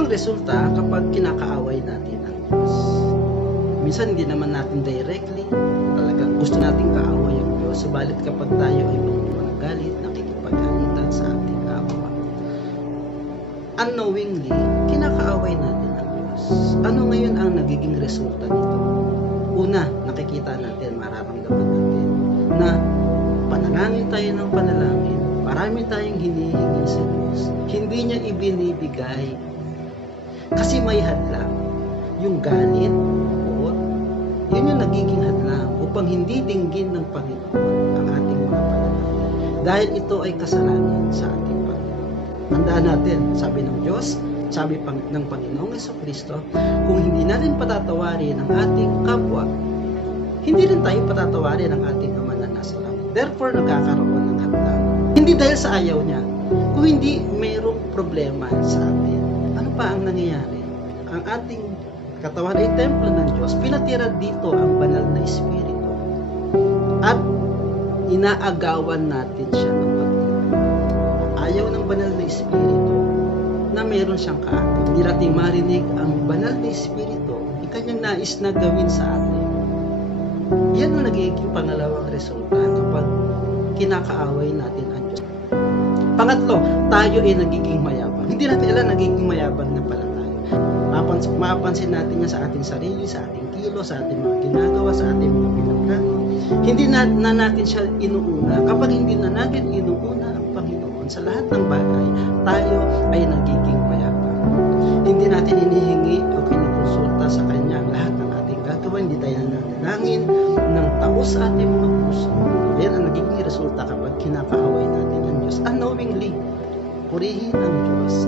ang resulta kapag kinakaaway natin ang Diyos? Minsan hindi naman natin directly talagang gusto nating kaaway ang Diyos, subalit kapag tayo ay puno ng galit, nakikipag-alitan sa ating kapwa, unknowingly, kinakaaway natin ang Diyos. Ano ngayon ang nagiging resulta nito? Una, nakikita natin, mararamdaman natin na panalangin tayo ng panalangin, marami tayong hinihingi sa Diyos, hindi niya ibinibigay kasi may hadlang. Yung galit, o yun yung nagiging hadlang upang hindi dinggin ng Panginoon ang ating mga panalangin. Dahil ito ay kasalanan sa ating Panginoon. Tandaan natin, sabi ng Diyos, sabi ng Panginoong Jesucristo, kung hindi natin patatawarin ang ating kapwa, hindi rin tayo patatawarin ang ating Ama na nasa langit. Therefore, nagkakaroon ng hadlang. Hindi dahil sa ayaw niya, kung hindi mayroong problema sa atin. Ano pa ang nangyayari? Ang ating katawan ay templo ng Diyos, pinatira dito ang banal na Espiritu. At inaagawan natin siya ng pagtira. Ayaw ng banal na Espiritu na meron siyang kaagaw. Hindi natin marinig ang banal na Espiritu, ikanyang nais na gawin sa atin. Yan ang nagiging pangalawang resulta kapag kinakaaway natin ang Diyos. Pangatlo, tayo ay nagiging mayabang. Hindi natin alam nagiging mayabang na pala tayo. Mapapansin natin yan sa ating sarili, sa ating kilo, sa ating mga ginagawa, sa ating mga pinagplano. Hindi na natin siya inuuna. Kapag hindi na natin inuuna ang Panginoon sa lahat ng bagay, tayo ay nagiging mayabang. Hindi natin hinihingi o kinukonsulta sa Kanya ang lahat ng ating gagawin. Hindi tayo nananalangin ng taos sa ating mga puso. Ayan ang nagiging resulta kapag kinakaaway natin ang Diyos. Unknowingly, purihin ang Diyos.